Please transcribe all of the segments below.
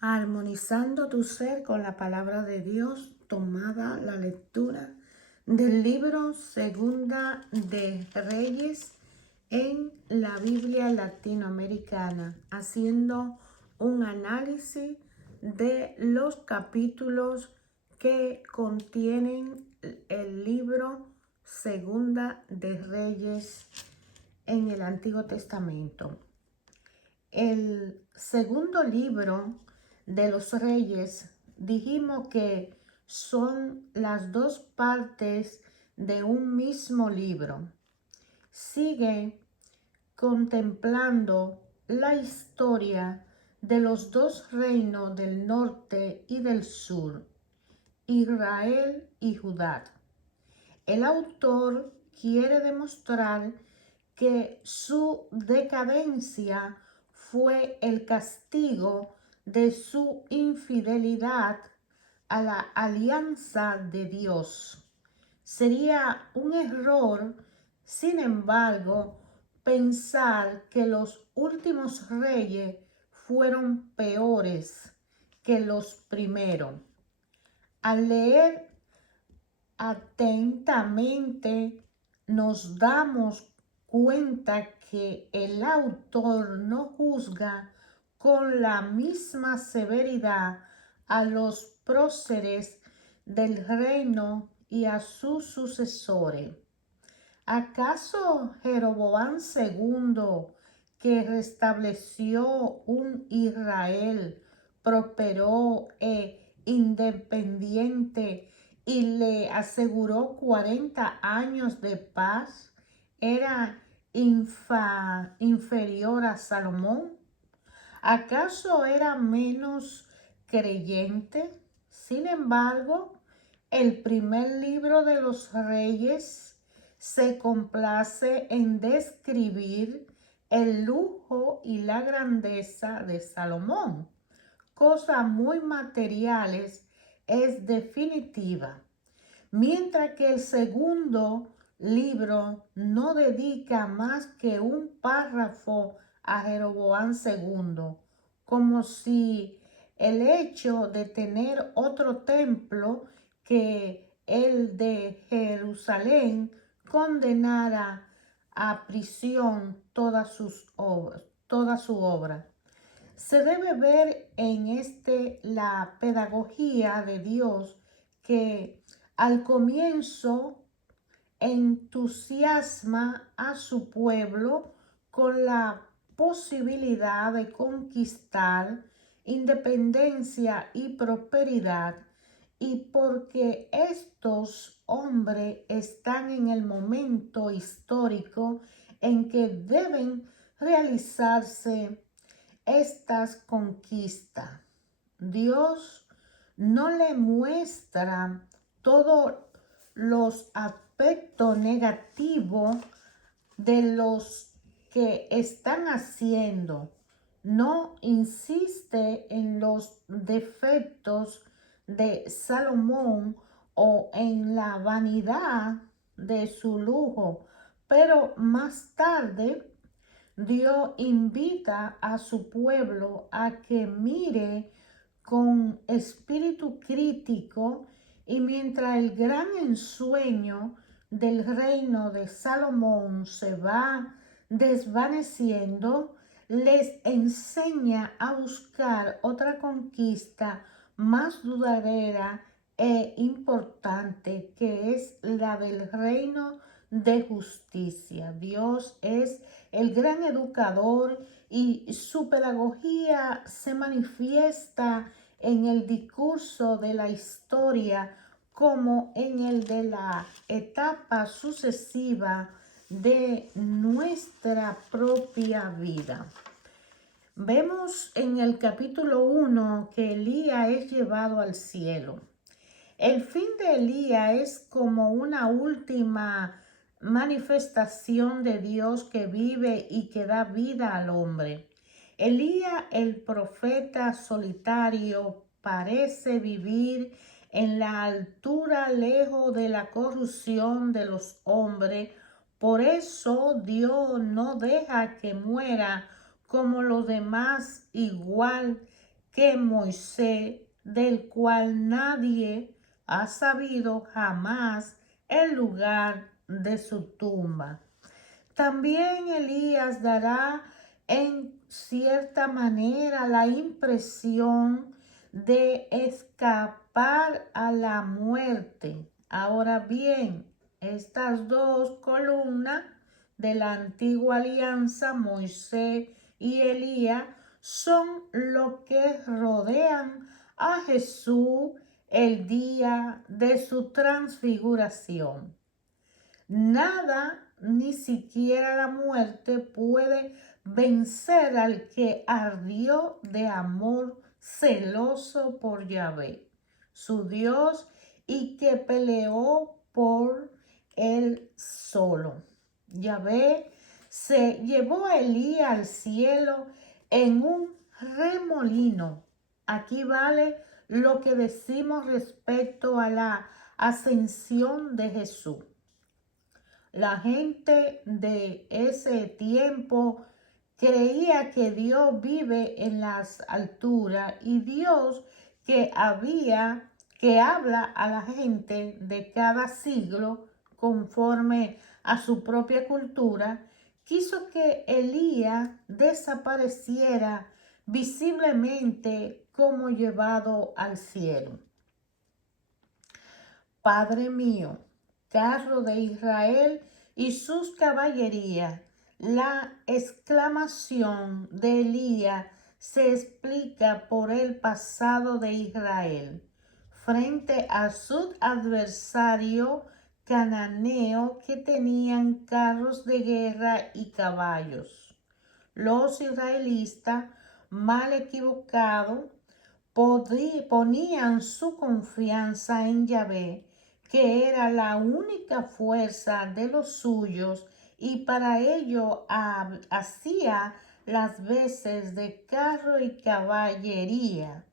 Armonizando tu ser con la palabra de Dios, tomada la lectura del libro Segunda de Reyes en la Biblia latinoamericana, haciendo un análisis de los capítulos que contienen el libro Segunda de Reyes en el Antiguo Testamento. El segundo libro de los Reyes, dijimos que son las dos partes de un mismo libro. Sigue contemplando la historia de los dos reinos del norte y del sur, Israel y Judá. El autor quiere demostrar que su decadencia fue el castigo de su infidelidad a la alianza de Dios. Sería un error, sin embargo, pensar que los últimos reyes fueron peores que los primeros. Al leer atentamente, nos damos cuenta que el autor no juzga con la misma severidad a los próceres del reino y a sus sucesores. ¿Acaso Jeroboam II, que restableció un Israel prosperó e independiente y le aseguró 40 años de paz, era inferior a Salomón? ¿Acaso era menos creyente? Sin embargo, el primer libro de los Reyes se complace en describir el lujo y la grandeza de Salomón, cosas muy materiales, es definitiva, mientras que el segundo libro no dedica más que un párrafo a Jeroboam II, como si el hecho de tener otro templo que el de Jerusalén condenara a prisión toda su obra. Se debe ver en la pedagogía de Dios que al comienzo entusiasma a su pueblo con la posibilidad de conquistar independencia y prosperidad, y porque estos hombres están en el momento histórico en que deben realizarse estas conquistas. Dios no le muestra todos los aspectos negativos de los que están haciendo. No insiste en los defectos de Salomón o en la vanidad de su lujo, pero más tarde Dios invita a su pueblo a que mire con espíritu crítico, y mientras el gran ensueño del reino de Salomón se va desvaneciendo, les enseña a buscar otra conquista más duradera e importante, que es la del reino de justicia. Dios es el gran educador y su pedagogía se manifiesta en el discurso de la historia como en el de la etapa sucesiva de nuestra propia vida. Vemos en el capítulo 1 que Elías es llevado al cielo. El fin de Elías es como una última manifestación de Dios que vive y que da vida al hombre. Elías, el profeta solitario, parece vivir en la altura, lejos de la corrupción de los hombres. Por eso Dios no deja que muera como los demás, igual que Moisés, del cual nadie ha sabido jamás el lugar de su tumba. También Elías dará en cierta manera la impresión de escapar a la muerte. Ahora bien, estas dos columnas de la antigua alianza, Moisés y Elías, son lo que rodean a Jesús el día de su transfiguración. Nada, ni siquiera la muerte, puede vencer al que ardió de amor celoso por Yahvé, su Dios, y que peleó por él solo. Yahvé se llevó a Elías al cielo en un remolino. Aquí vale lo que decimos respecto a la ascensión de Jesús. La gente de ese tiempo creía que Dios vive en las alturas y Dios que habla a la gente de cada siglo conforme a su propia cultura, quiso que Elías desapareciera visiblemente como llevado al cielo. Padre mío, carro de Israel y sus caballerías. La exclamación de Elías se explica por el pasado de Israel frente a su adversario cananeo que tenían carros de guerra y caballos. Los israelitas, mal equivocados, ponían su confianza en Yahvé, que era la única fuerza de los suyos, y para ello hacía las veces de carro y caballería.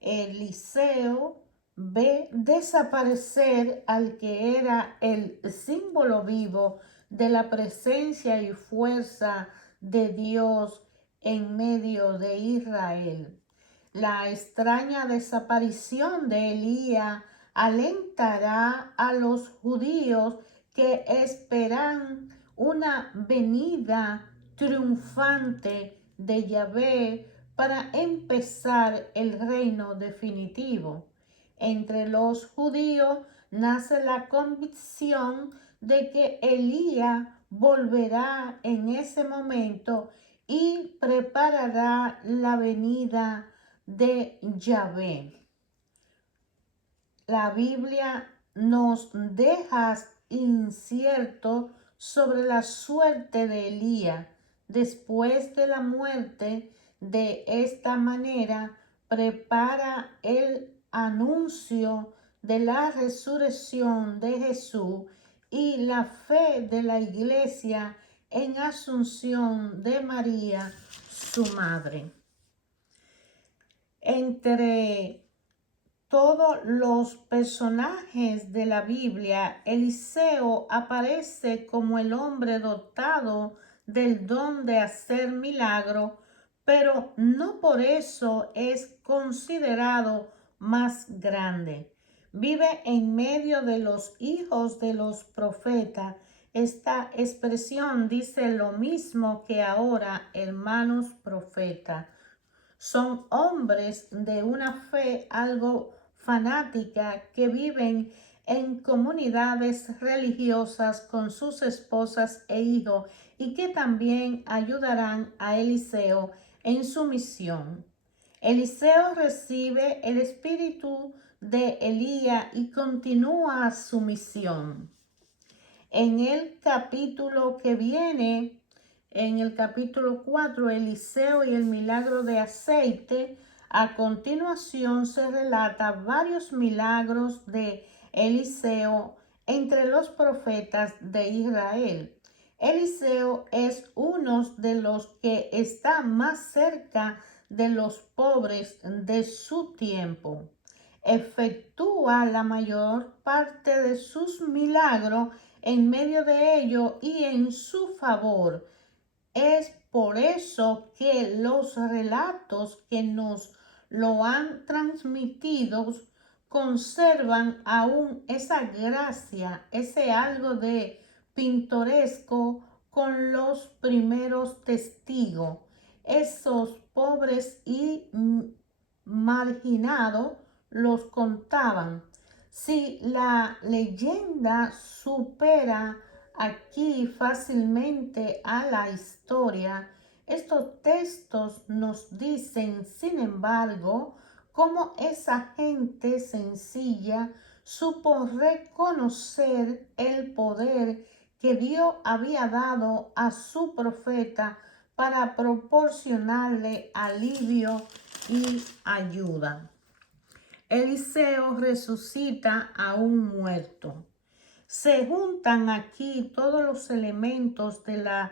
Eliseo ve desaparecer al que era el símbolo vivo de la presencia y fuerza de Dios en medio de Israel. La extraña desaparición de Elías alentará a los judíos que esperan una venida triunfante de Yahvé para empezar el reino definitivo. Entre los judíos nace la convicción de que Elías volverá en ese momento y preparará la venida de Yahvé. La Biblia nos deja incierto sobre la suerte de Elías después de la muerte. De esta manera prepara el anuncio de la resurrección de Jesús y la fe de la iglesia en Asunción de María, su madre. Entre todos los personajes de la Biblia, Eliseo aparece como el hombre dotado del don de hacer milagro, pero no por eso es considerado más grande. Vive en medio de los hijos de los profetas. Esta expresión dice lo mismo que ahora, hermanos profetas. Son hombres de una fe algo fanática que viven en comunidades religiosas con sus esposas e hijos y que también ayudarán a Eliseo en su misión. Eliseo recibe el espíritu de Elías y continúa su misión. En el capítulo que viene, en el capítulo 4, Eliseo y el milagro de aceite, a continuación se relata varios milagros de Eliseo entre los profetas de Israel. Eliseo es uno de los que está más cerca de los pobres de su tiempo. Efectúa la mayor parte de sus milagros en medio de ellos y en su favor. Es por eso que los relatos que nos lo han transmitido, conservan aún esa gracia, ese algo de pintoresco con los primeros testigos, esos pobres y marginados los contaban. Si la leyenda supera aquí fácilmente a la historia, estos textos nos dicen, sin embargo, cómo esa gente sencilla supo reconocer el poder que Dios había dado a su profeta para proporcionarle alivio y ayuda. Eliseo resucita a un muerto. Se juntan aquí todos los elementos de la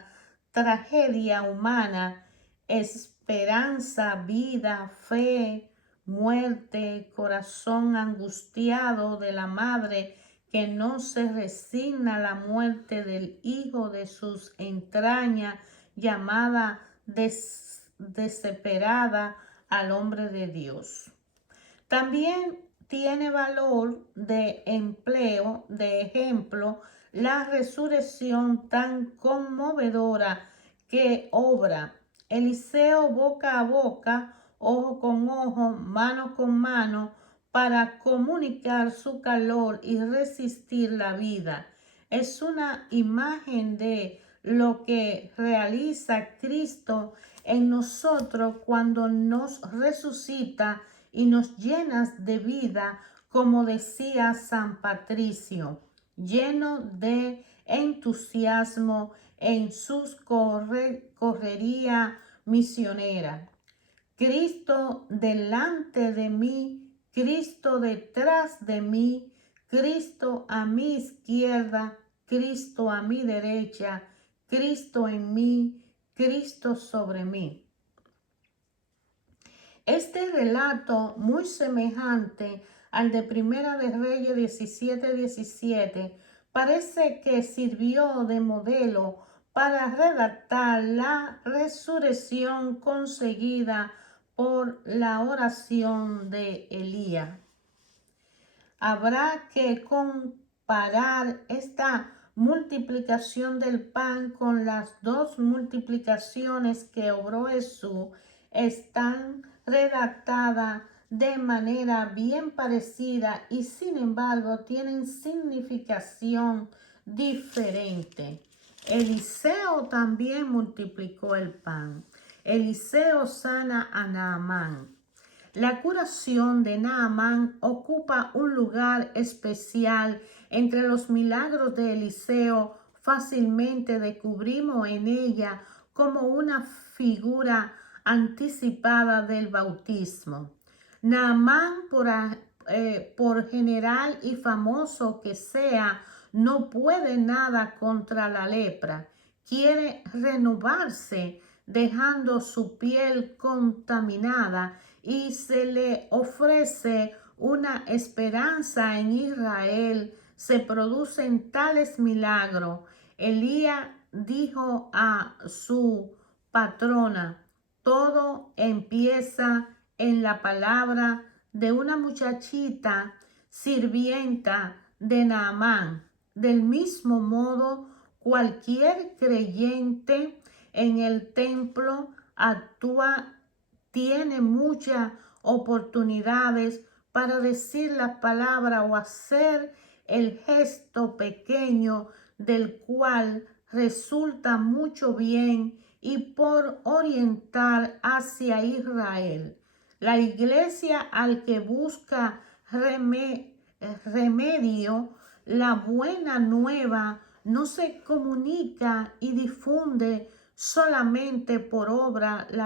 tragedia humana: esperanza, vida, fe, muerte, corazón angustiado de la madre que no se resigna a la muerte del hijo de sus entrañas, llamada desesperada al hombre de Dios. También tiene valor de empleo, de ejemplo, la resurrección tan conmovedora que obra Eliseo boca a boca, ojo con ojo, mano con mano, para comunicar su calor y resistir la vida. Es una imagen de lo que realiza Cristo en nosotros cuando nos resucita y nos llenas de vida, como decía San Patricio, lleno de entusiasmo en sus correría misionera. Cristo delante de mí, Cristo detrás de mí, Cristo a mi izquierda, Cristo a mi derecha, Cristo en mí, Cristo sobre mí. Este relato, muy semejante al de Primera de Reyes 17:17, parece que sirvió de modelo para redactar la resurrección conseguida por la oración de Elías. Habrá que comparar esta multiplicación del pan con las dos multiplicaciones que obró Jesús. Están redactadas de manera bien parecida y sin embargo tienen significación diferente. Eliseo también multiplicó el pan. Eliseo sana a Naamán. La curación de Naamán ocupa un lugar especial entre los milagros de Eliseo. Fácilmente descubrimos en ella como una figura anticipada del bautismo. Naamán, por general y famoso que sea, no puede nada contra la lepra. Quiere renovarse, dejando su piel contaminada, y se le ofrece una esperanza en Israel. Se producen tales milagros. Elías dijo a su patrona: todo empieza en la palabra de una muchachita sirvienta de Naamán. Del mismo modo, cualquier creyente en el templo tiene muchas oportunidades para decir la palabra o hacer el gesto pequeño, del cual resulta mucho bien y por orientar hacia Israel. La iglesia al que busca remedio, la buena nueva, no se comunica y difunde solamente por obra de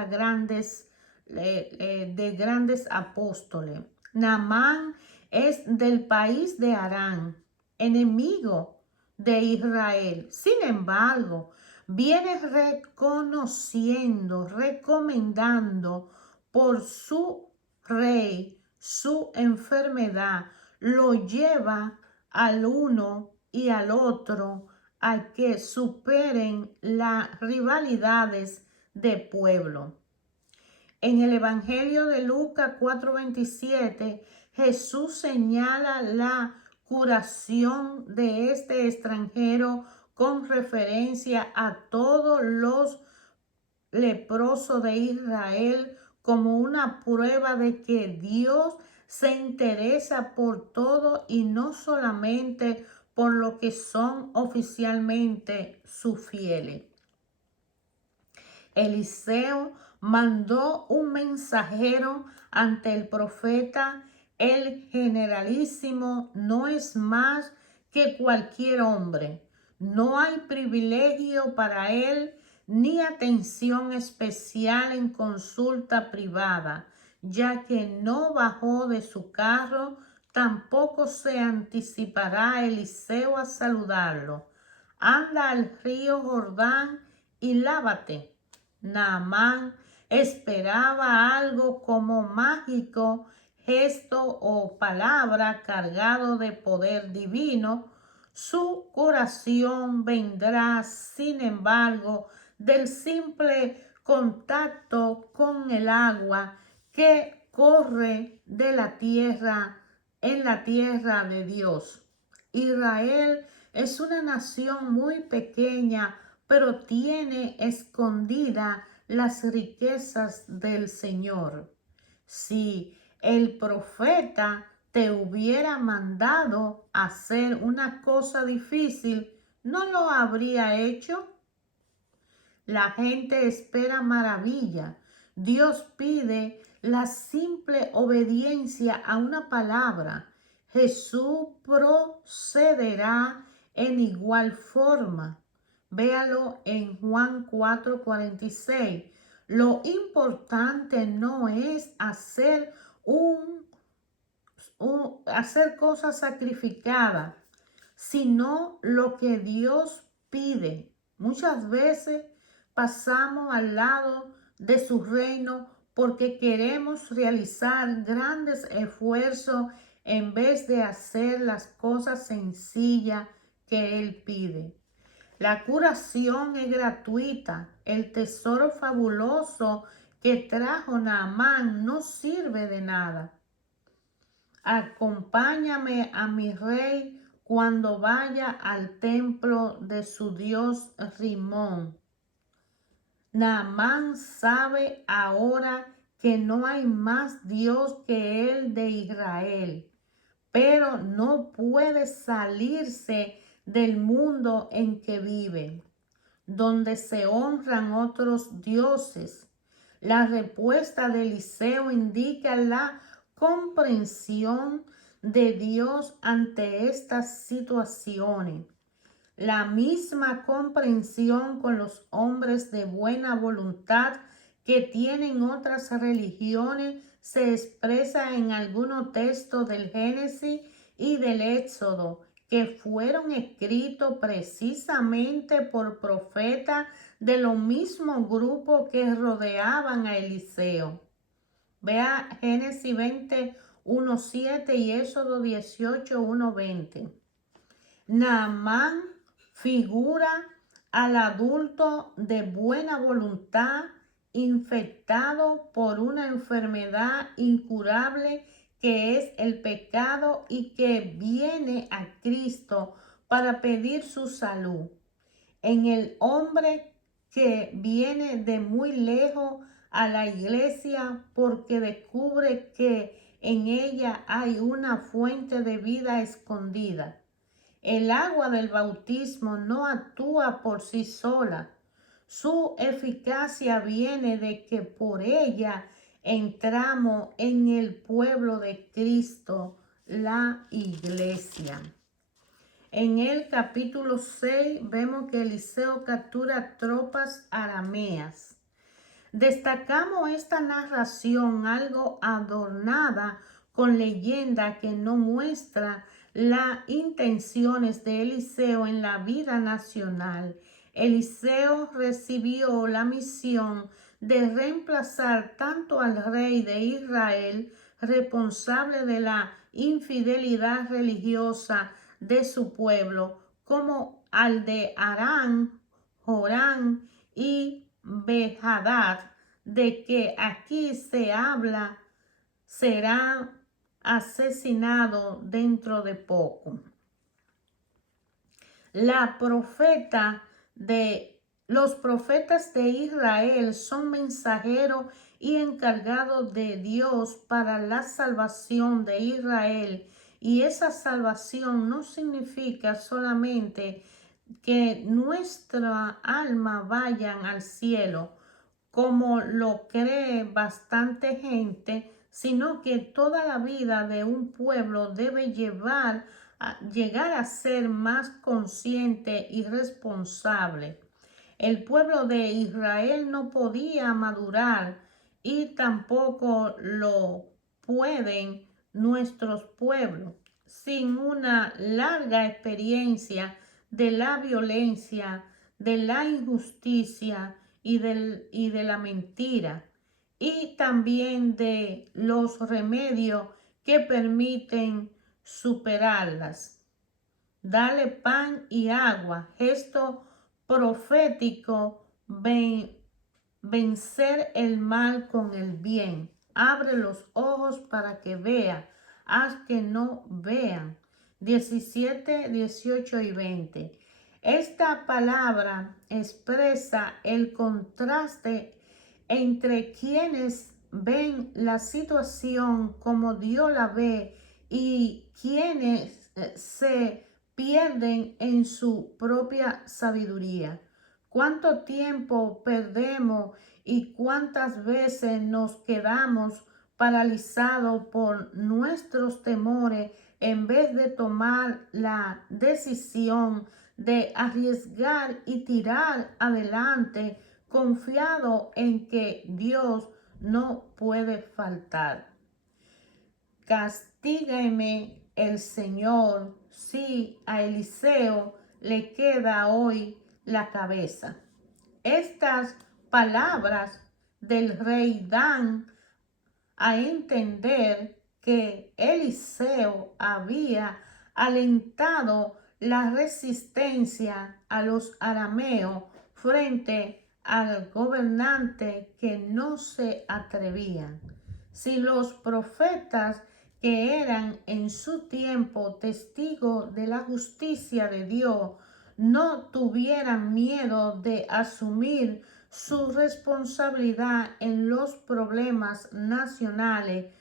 grandes apóstoles. Naamán es del país de Aram, enemigo de Israel. Sin embargo, viene reconociendo, recomendando por su rey su enfermedad, lo lleva al uno y al otro a que superen las rivalidades de pueblo. En el Evangelio de Lucas 4:27, Jesús señala la curación de este extranjero con referencia a todos los leprosos de Israel como una prueba de que Dios se interesa por todo y no solamente por lo que son oficialmente sus fieles. Eliseo mandó un mensajero ante el profeta. El generalísimo no es más que cualquier hombre. No hay privilegio para él ni atención especial en consulta privada, ya que no bajó de su carro. Tampoco se anticipará Eliseo a saludarlo. Anda al río Jordán y lávate. Naamán esperaba algo como mágico gesto o palabra cargado de poder divino. Su curación vendrá, sin embargo, del simple contacto con el agua que corre de la tierra en la tierra de Dios. Israel es una nación muy pequeña, pero tiene escondida las riquezas del Señor. Si el profeta te hubiera mandado hacer una cosa difícil, ¿no lo habría hecho? La gente espera maravilla. Dios pide la simple obediencia a una palabra. Jesús procederá en igual forma. Véalo en Juan 4:46. Lo importante no es hacer cosas sacrificadas, sino lo que Dios pide. Muchas veces pasamos al lado de su reino porque queremos realizar grandes esfuerzos en vez de hacer las cosas sencillas que Él pide. La curación es gratuita. El tesoro fabuloso que trajo Naamán no sirve de nada. Acompáñame a mi rey cuando vaya al templo de su dios Rimón. Naamán sabe ahora que no hay más Dios que el de Israel, pero no puede salirse del mundo en que vive, donde se honran otros dioses. La respuesta de Eliseo indica la comprensión de Dios ante estas situaciones. La misma comprensión con los hombres de buena voluntad que tienen otras religiones se expresa en algunos textos del Génesis y del Éxodo, que fueron escritos precisamente por profetas de los mismos grupos que rodeaban a Eliseo. Vea Génesis 21:7 y Éxodo 18:1-20. Naamán figura al adulto de buena voluntad infectado por una enfermedad incurable que es el pecado y que viene a Cristo para pedir su salud. En el hombre que viene de muy lejos a la iglesia porque descubre que en ella hay una fuente de vida escondida. El agua del bautismo no actúa por sí sola. Su eficacia viene de que por ella entramos en el pueblo de Cristo, la iglesia. En el capítulo 6 vemos que Eliseo captura tropas arameas. Destacamos esta narración algo adornada con leyenda que no muestra las intenciones de Eliseo en la vida nacional. Eliseo recibió la misión de reemplazar tanto al rey de Israel, responsable de la infidelidad religiosa de su pueblo, como al de Aram, Joram y Behadad, de que aquí se habla será asesinado dentro de poco. Los profetas de Israel son mensajeros y encargados de Dios para la salvación de Israel. Y esa salvación no significa solamente que nuestra alma vayan al cielo, como lo cree bastante gente, sino que toda la vida de un pueblo debe llegar a ser más consciente y responsable. El pueblo de Israel no podía madurar y tampoco lo pueden nuestros pueblos sin una larga experiencia de la violencia, de la injusticia y de la mentira, y también de los remedios que permiten superarlas. Dale pan y agua, gesto profético, vencer el mal con el bien. Abre los ojos para que vea, haz que no vean. 17, 18 y 20. Esta palabra expresa el contraste entre quienes ven la situación como Dios la ve y quienes se pierden en su propia sabiduría. ¿Cuánto tiempo perdemos y cuántas veces nos quedamos paralizados por nuestros temores en vez de tomar la decisión de arriesgar y tirar adelante confiado en que Dios no puede faltar? Castígame el Señor si a Eliseo le queda hoy la cabeza. Estas palabras del rey dan a entender que Eliseo había alentado la resistencia a los arameos frente al gobernante que no se atrevían. Si los profetas que eran en su tiempo testigos de la justicia de Dios no tuvieran miedo de asumir su responsabilidad en los problemas nacionales,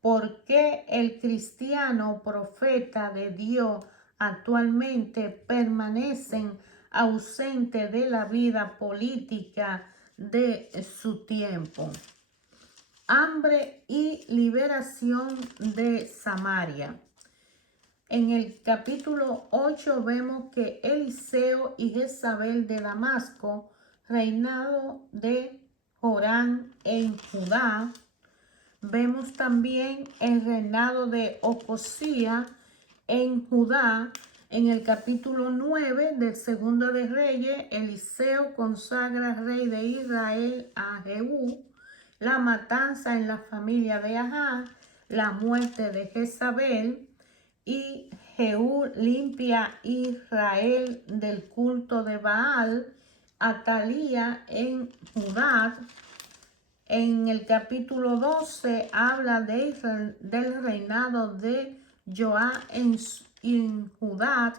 ¿por qué el cristiano profeta de Dios actualmente permanecen ausentes de la vida política de su tiempo? Hambre y liberación de Samaria. En el capítulo 8 vemos que Eliseo y Jezabel de Damasco, reinado de Jorán en Judá. Vemos también el reinado de Ocosía en Judá. En el capítulo 9 del Segundo de Reyes, Eliseo consagra rey de Israel a Jehú, la matanza en la familia de Ahab, la muerte de Jezabel, y Jehú limpia Israel del culto de Baal. Atalía en Judá. En el capítulo 12 habla del reinado de Joá en Judá.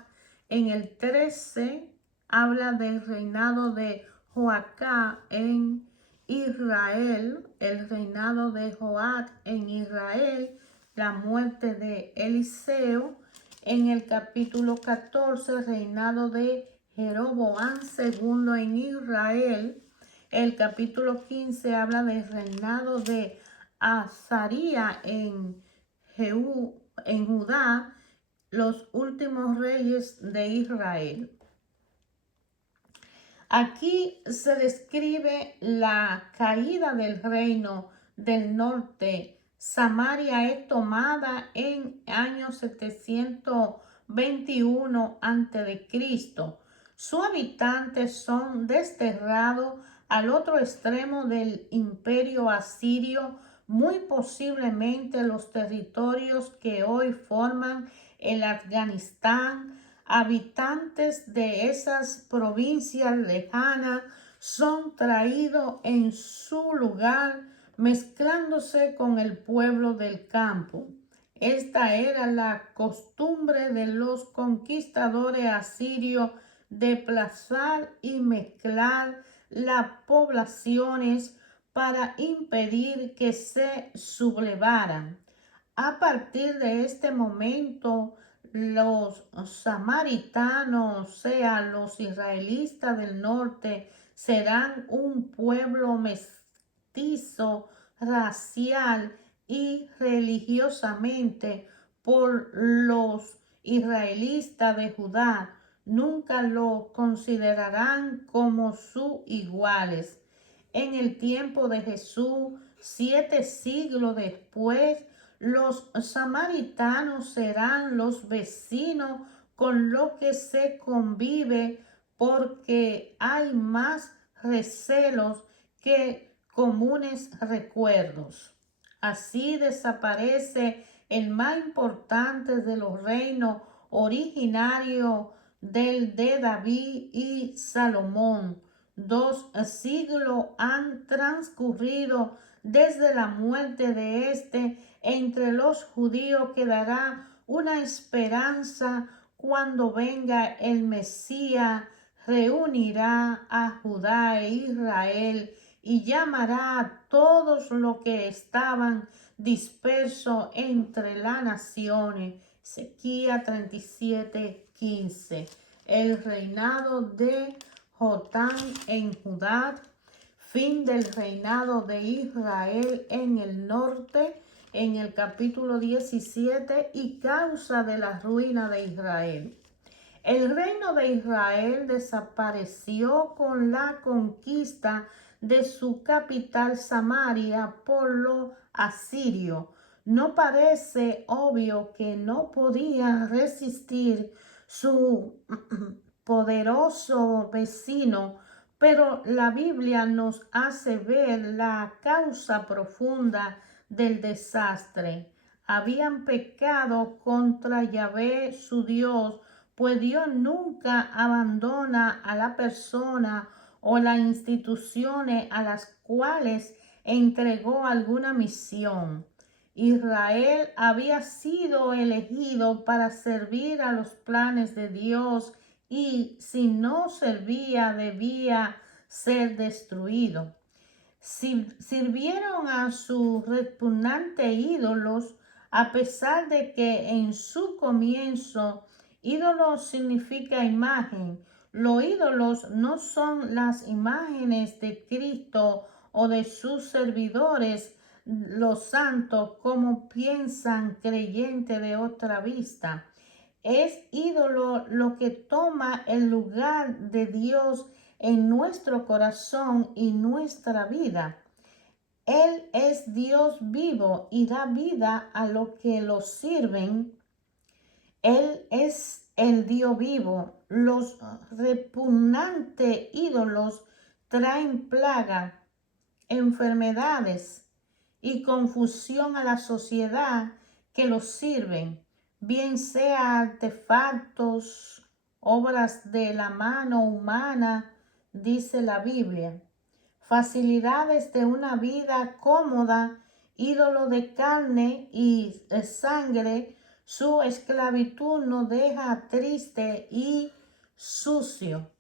En el 13 habla del reinado de Joacá en Israel, el reinado de Joat en Israel, la muerte de Eliseo. En el capítulo 14, reinado de Jeroboam II en Israel. El capítulo 15 habla del reinado de Azaría en Judá, los últimos reyes de Israel. Aquí se describe la caída del reino del norte. Samaria es tomada en año 721 a.C. Sus habitantes son desterrados al otro extremo del imperio asirio, muy posiblemente los territorios que hoy forman el Afganistán. Habitantes de esas provincias lejanas son traídos en su lugar, mezclándose con el pueblo del campo. Esta era la costumbre de los conquistadores asirios de desplazar y mezclar las poblaciones para impedir que se sublevaran. A partir de este momento, los samaritanos, o sea, los israelitas del norte, serán un pueblo mestizo, racial y religiosamente por los israelitas de Judá. Nunca lo considerarán como sus iguales. En el tiempo de Jesús, 7 siglos después, los samaritanos serán los vecinos con los que se convive porque hay más recelos que comunes recuerdos. Así desaparece el más importante de los reinos originarios del de David y Salomón. 2 siglos han transcurrido desde la muerte de este. Entre los judíos quedará una esperanza cuando venga el Mesías, reunirá a Judá e Israel y llamará a todos los que estaban dispersos entre las naciones. Ezequiel 37:15. El reinado de Jotam en Judá, fin del reinado de Israel en el norte, en el capítulo 17, y causa de la ruina de Israel. El reino de Israel desapareció con la conquista de su capital Samaria por los asirios. No parece obvio que no podía resistir su poderoso vecino, pero la Biblia nos hace ver la causa profunda del desastre. Habían pecado contra Yahvé, su Dios, pues Dios nunca abandona a la persona o las instituciones a las cuales entregó alguna misión. Israel había sido elegido para servir a los planes de Dios y si no servía debía ser destruido. Sirvieron a sus repugnantes ídolos a pesar de que en su comienzo ídolo significa imagen. Los ídolos no son las imágenes de Cristo o de sus servidores, los santos, como piensan creyentes de otra vista. Es ídolo lo que toma el lugar de Dios en nuestro corazón y nuestra vida. Él es Dios vivo y da vida a los que lo sirven. Él es el Dios vivo. Los repugnantes ídolos traen plaga, enfermedades y confusión a la sociedad que los sirven, bien sea artefactos, obras de la mano humana, dice la Biblia, facilidades de una vida cómoda, ídolo de carne y sangre. Su esclavitud nos deja triste y sucio.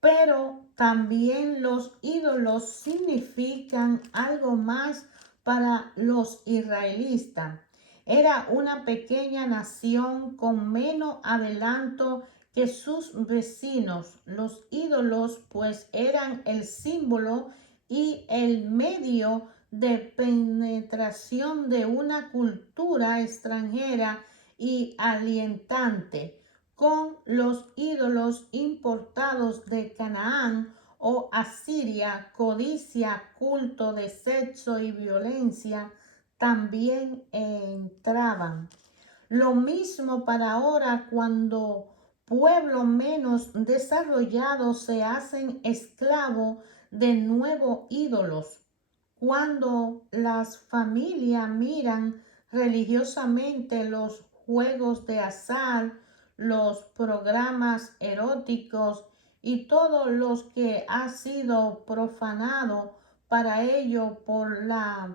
Pero también los ídolos significan algo más para los israelitas. Era una pequeña nación con menos adelanto que sus vecinos. Los ídolos pues eran el símbolo y el medio de penetración de una cultura extranjera y alientante. Con los ídolos importados de Canaán o Asiria, codicia, culto de sexo y violencia también entraban. Lo mismo para ahora cuando pueblos menos desarrollados se hacen esclavos de nuevos ídolos. Cuando las familias miran religiosamente los juegos de azar, los programas eróticos y todos los que ha sido profanado para ello,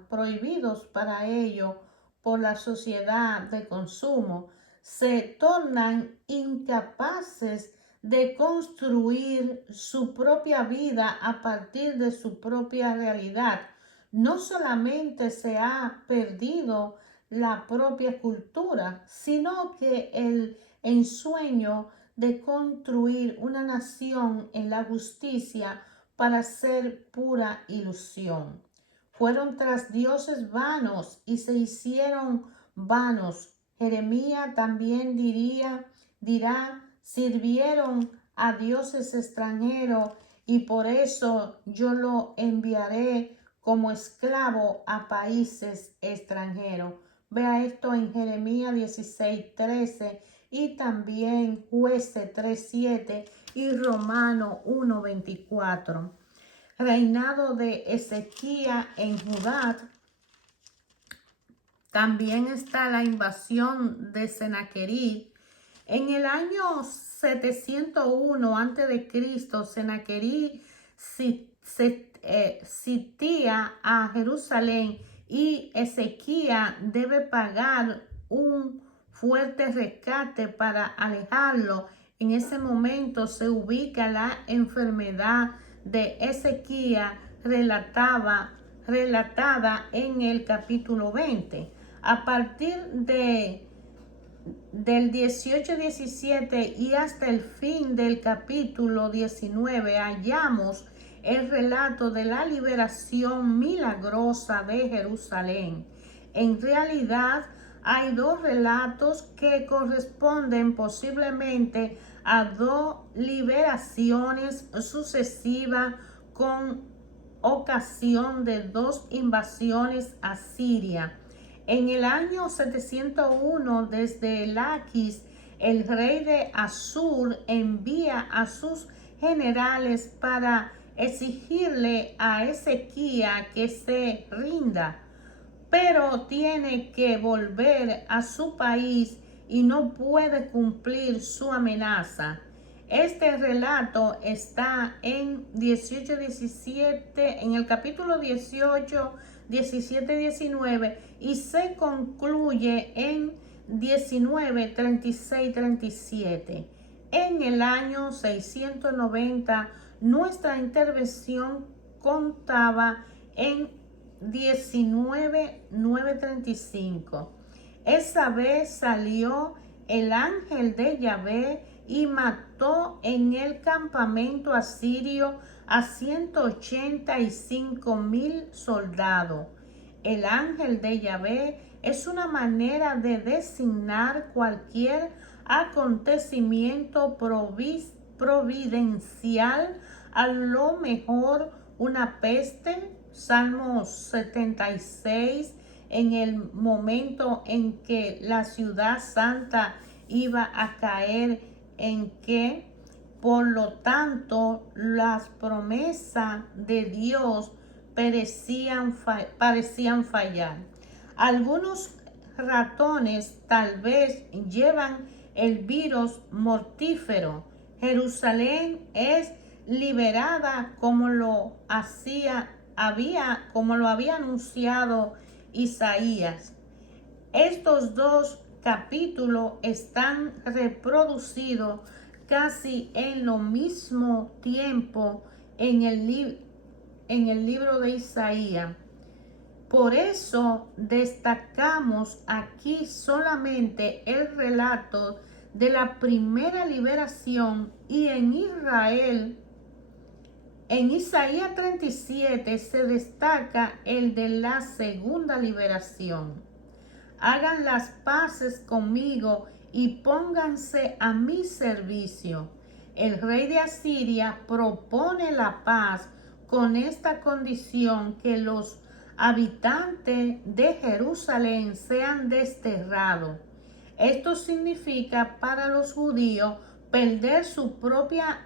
prohibidos para ello por la sociedad de consumo, se tornan incapaces de construir su propia vida a partir de su propia realidad. No solamente se ha perdido la propia cultura, sino que el ensueño de construir una nación en la justicia para ser pura ilusión. Fueron tras dioses vanos y se hicieron vanos. Jeremías también dirá, sirvieron a dioses extranjeros y por eso yo lo enviaré como esclavo a países extranjeros. Vea esto en Jeremías 16:13 y también Jueces 3:7 y Romano 1:24. Reinado de Ezequías en Judá. También está la invasión de Sennacherib. En el año 701 a.C., Sennacherib sitía a Jerusalén y Ezequías debe pagar un fuerte rescate para alejarlo. En ese momento se ubica la enfermedad de Ezequías relatada en el capítulo 20. A partir del 18-17 y hasta el fin del capítulo 19 hallamos el relato de la liberación milagrosa de Jerusalén. En realidad hay dos relatos que corresponden posiblemente a dos liberaciones sucesivas con ocasión de dos invasiones a Siria. En el año 701, desde Laquis, el rey de Asur envía a sus generales para exigirle a Ezequías que se rinda, pero tiene que volver a su país y no puede cumplir su amenaza. Este relato está en 18-17, en el capítulo 18, 17-19 y se concluye en 19, 36-37. En el año 690, nuestra intervención contaba en 19:9-35. Esa vez salió el ángel de Yahvé y mató en el campamento asirio a 185,000 soldados. El ángel de Yahvé es una manera de designar cualquier acontecimiento providencial, a lo mejor una peste, Salmo 76, en el momento en que la ciudad santa iba a caer, en que por lo tanto las promesas de Dios parecían fallar. Algunos ratones tal vez llevan el virus mortífero. Jerusalén es liberada como lo había anunciado Isaías. Estos dos capítulos están reproducidos casi en lo mismo tiempo en el libro de Isaías. Por eso destacamos aquí solamente el relato de la primera liberación, y en Israel, en Isaías 37 se destaca el de la segunda liberación. Hagan las paces conmigo y pónganse a mi servicio. El rey de Asiria propone la paz con esta condición: que los habitantes de Jerusalén sean desterrados. Esto significa para los judíos perder su propia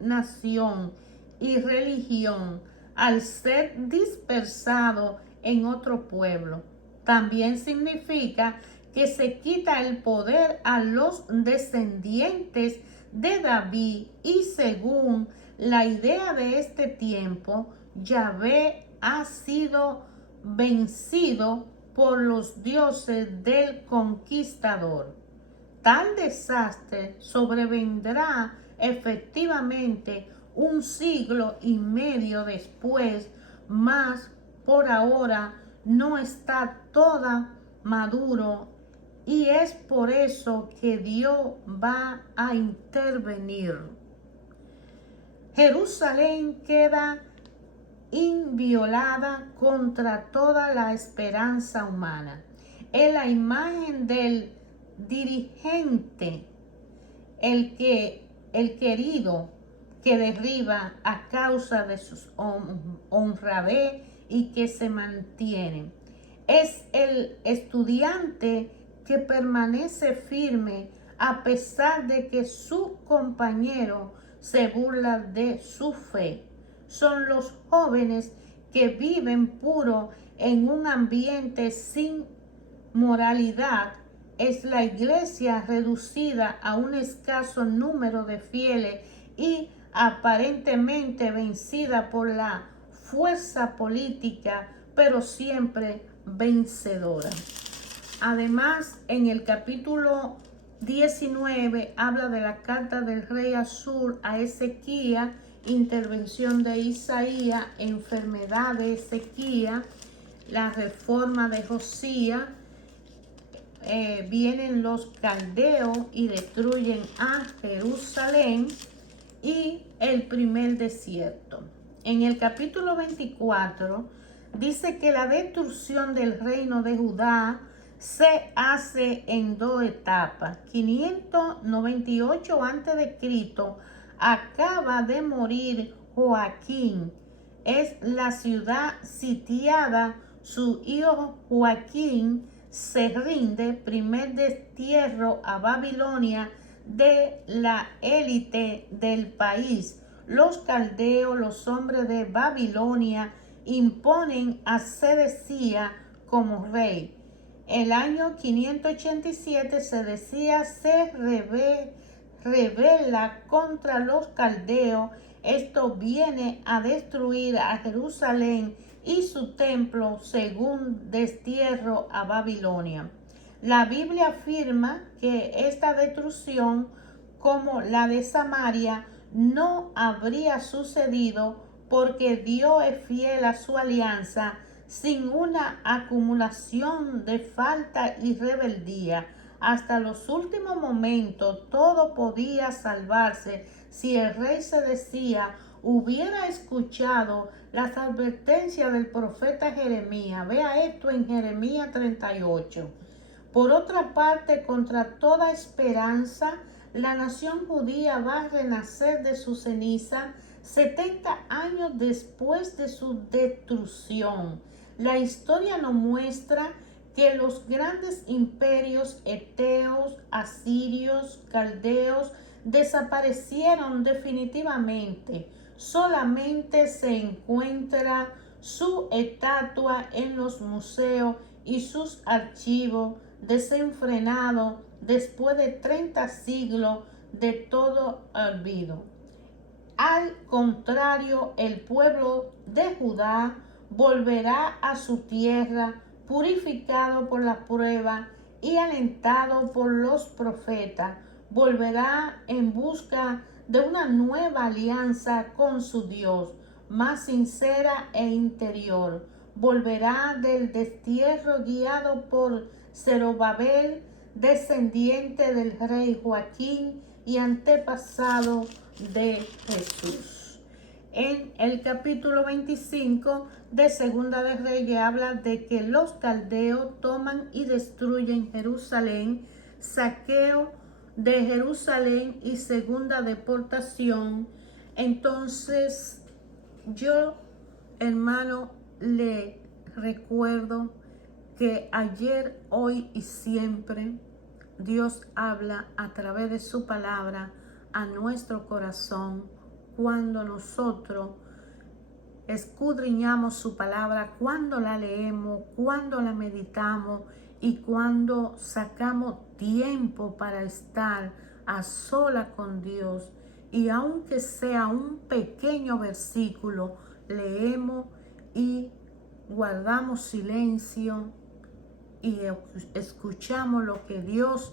nación y religión al ser dispersado en otro pueblo. También significa que se quita el poder a los descendientes de David, y según la idea de este tiempo, Yahvé ha sido vencido por los dioses del conquistador. Tal desastre sobrevendrá efectivamente un siglo y medio después, mas por ahora no está toda maduro, y es por eso que Dios va a intervenir. Jerusalén queda inviolada contra toda la esperanza humana. Es la imagen del dirigente, el querido que derriba a causa de sus honradez y que se mantiene. Es el estudiante que permanece firme a pesar de que su compañero se burla de su fe. Son los jóvenes que viven puro en un ambiente sin moralidad. Es la iglesia reducida a un escaso número de fieles y aparentemente vencida por la fuerza política, pero siempre vencedora. Además, en el capítulo 19 habla de la carta del rey Asur a Ezequías, intervención de Isaías, enfermedad de Ezequías, la reforma de Josías. Vienen los caldeos y destruyen a Jerusalén, y el primer desierto. En el capítulo 24 dice que la destrucción del reino de Judá se hace en dos etapas. 598 a.C. acaba de morir Joaquín. Es la ciudad sitiada. Su hijo Joaquín se rinde. Primer destierro a Babilonia de la élite del país. Los caldeos, los hombres de Babilonia, imponen a Sedecías como rey. El año 587 Sedecías se rebela contra los caldeos. Esto viene a destruir a Jerusalén y su templo, según destierro a Babilonia. La Biblia afirma que esta destrucción, como la de Samaria, no habría sucedido porque Dios es fiel a su alianza, sin una acumulación de falta y rebeldía. Hasta los últimos momentos todo podía salvarse si el rey Sedecías hubiera escuchado las advertencias del profeta Jeremías. Vea esto en Jeremías 38. Por otra parte, contra toda esperanza, la nación judía va a renacer de su ceniza 70 años después de su destrucción. La historia nos muestra que los grandes imperios eteos, asirios, caldeos desaparecieron definitivamente. Solamente se encuentra su estatua en los museos y sus archivos desenfrenados después de 30 siglos de todo olvido. Al contrario, el pueblo de Judá volverá a su tierra, purificado por la prueba y alentado por los profetas. Volverá en busca de una nueva alianza con su Dios, más sincera e interior. Volverá del destierro guiado por Zorobabel, descendiente del rey Joaquín y antepasado de Jesús. En el capítulo 25 de Segunda de Reyes habla de que los caldeos toman y destruyen Jerusalén, saqueo de Jerusalén y segunda deportación. Entonces yo, hermano, le recuerdo que ayer, hoy y siempre Dios habla a través de su palabra a nuestro corazón cuando nosotros escudriñamos su palabra, cuando la leemos, cuando la meditamos y cuando sacamos tiempo para estar a sola con Dios y aunque sea un pequeño versículo, leemos y guardamos silencio y escuchamos lo que Dios,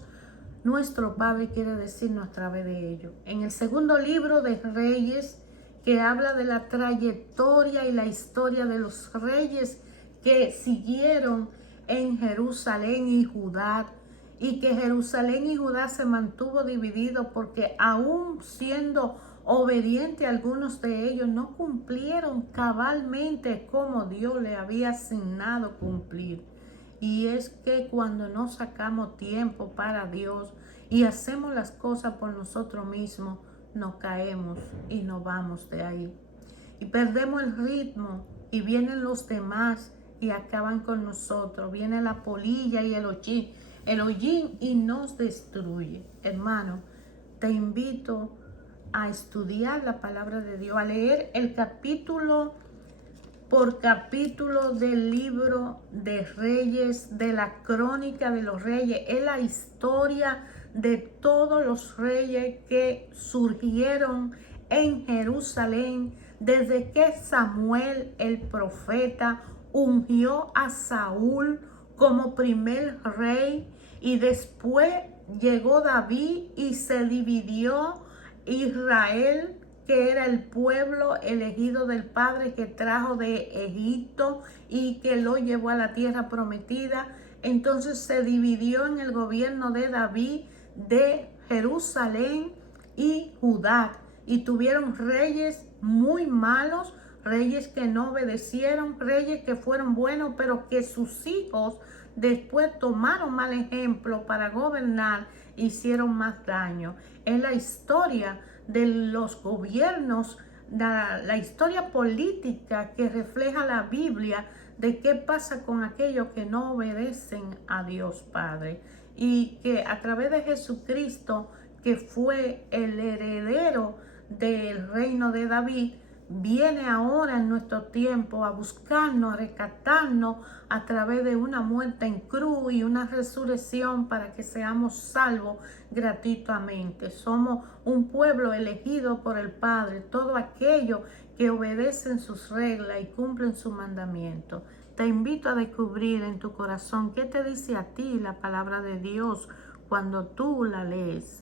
nuestro Padre, quiere decirnos a través de ello. En el segundo libro de Reyes, que habla de la trayectoria y la historia de los reyes que siguieron en Jerusalén y Judá, y que Jerusalén y Judá se mantuvo dividido porque aún siendo obediente, algunos de ellos no cumplieron cabalmente como Dios le había asignado cumplir. Y es que cuando no sacamos tiempo para Dios y hacemos las cosas por nosotros mismos, nos caemos y nos vamos de ahí. Y perdemos el ritmo y vienen los demás y acaban con nosotros. Viene la polilla y el hollín y nos destruye. Hermano, te invito a estudiar la palabra de Dios, a leer el capítulo por capítulo del libro de Reyes, de la crónica de los reyes. Es la historia de todos los reyes que surgieron en Jerusalén desde que Samuel el profeta ungió a Saúl como primer rey y después llegó David y se dividió Israel, que era el pueblo elegido del Padre que trajo de Egipto y que lo llevó a la tierra prometida. Entonces se dividió en el gobierno de David de Jerusalén y Judá. Y tuvieron reyes muy malos, reyes que no obedecieron, reyes que fueron buenos, pero que sus hijos después tomaron mal ejemplo para gobernar, hicieron más daño. Es la historia de los gobiernos, la historia política que refleja la Biblia de qué pasa con aquellos que no obedecen a Dios Padre. Y que a través de Jesucristo, que fue el heredero del reino de David, viene ahora en nuestro tiempo a buscarnos, a rescatarnos a través de una muerte en cruz y una resurrección para que seamos salvos gratuitamente. Somos un pueblo elegido por el Padre, todo aquello que obedecen sus reglas y cumplen su mandamiento. Te invito a descubrir en tu corazón qué te dice a ti la palabra de Dios cuando tú la lees.